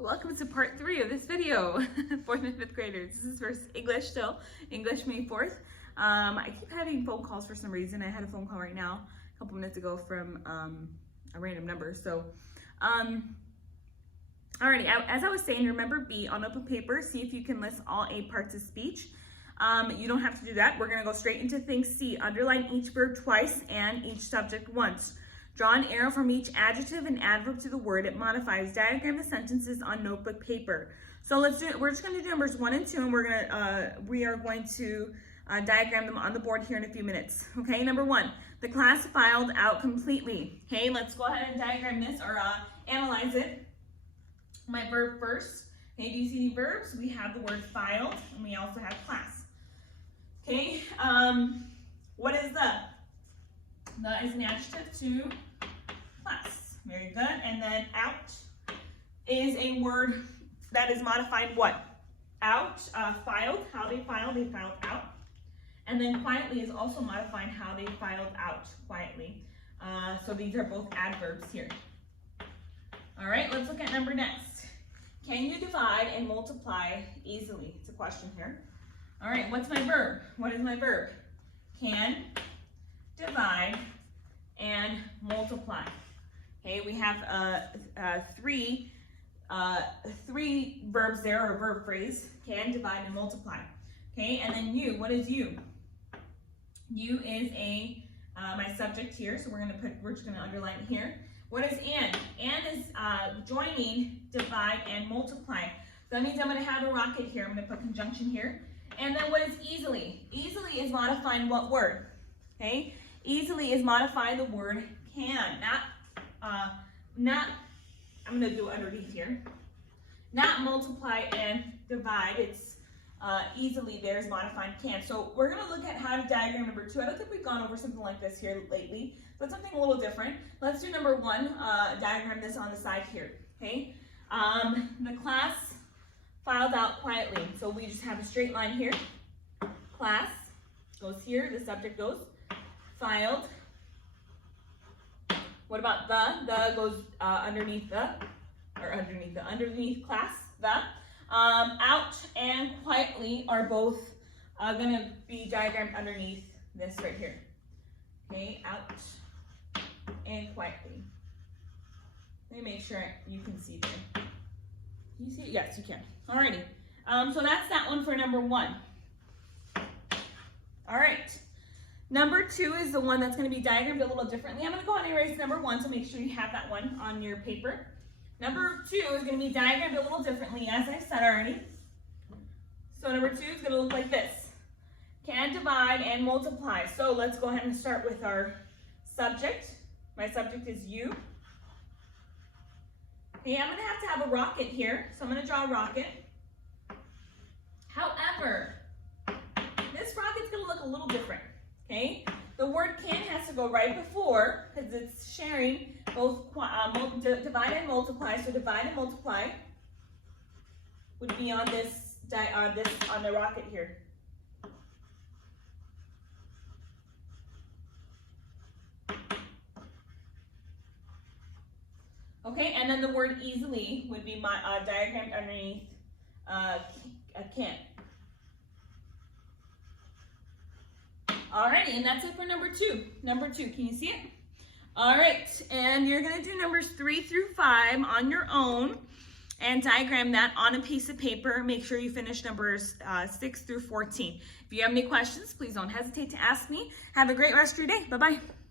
Welcome to part 3 of this video, 4th and 5th graders. This is for English still, English May 4th. I keep having phone calls for some reason. I had a phone call right now, a couple minutes ago from a random number. So, alrighty, as I was saying, remember B on open paper, see if you can list all 8 parts of speech. You don't have to do that. We're gonna go straight into thing C. Underline each verb twice and each subject once. Draw an arrow from each adjective and adverb to the word it modifies. Diagram the sentences on notebook paper. So let's do it. We're just going to do numbers 1 and 2, and we are going to diagram them on the board here in a few minutes. Okay, number 1, the class filed out completely. Okay, let's go ahead and diagram this or analyze it. My verb first. Okay, do you see the verbs? We have the word filed, and we also have class. Okay, what is the? The is an adjective to class. Very good. And then out is a word that is modified what? Out, filed, how they filed out. And then quietly is also modifying how they filed out quietly. So these are both adverbs here. All right, let's look at number next. Can you divide and multiply easily? It's a question here. All right, what's my verb? What is my verb? Can, divide, and multiply. Okay, we have three verbs there, or verb phrase: can, divide, and multiply. Okay, and then you. What is you? You is my subject here, so we're just gonna underline it here. What is and? And is joining divide and multiply. So that means I'm gonna have a rocket here. I'm gonna put conjunction here. And then what is easily? Easily is modifying what word? Okay. Easily is modifying the word can, not, I'm going to do it underneath here, not multiply and divide. It's easily there is modifying can. So we're going to look at how to diagram number 2. I don't think we've gone over something like this here lately, but something a little different. Let's do number 1, diagram this on the side here, okay? The class filed out quietly. So we just have a straight line here. Class goes here, the subject goes. Filed. What about the? The goes underneath class, the. Out and quietly are both going to be diagrammed underneath this right here. Okay, out and quietly. Let me make sure you can see there. Can you see it? Yes, you can. Alrighty. So that's that one for number 1. All right. Number 2 is the one that's going to be diagrammed a little differently. I'm going to go ahead and erase number 1, so make sure you have that one on your paper. Number 2 is going to be diagrammed a little differently, as I said already. So number 2 is going to look like this. Can, divide, and multiply. So let's go ahead and start with our subject. My subject is you. Okay, I'm going to have a rocket here, so I'm going to draw a rocket. However, this rocket's going to look a little different. Okay, the word can has to go right before because it's sharing both divide and multiply. So divide and multiply would be on this on the rocket here. Okay, and then the word easily would be diagrammed underneath can. Alrighty, and that's it for number 2. Number 2, can you see it? All right, and you're gonna do numbers 3 through 5 on your own and diagram that on a piece of paper. Make sure you finish numbers 6 through 14. If you have any questions, please don't hesitate to ask me. Have a great rest of your day. Bye-bye.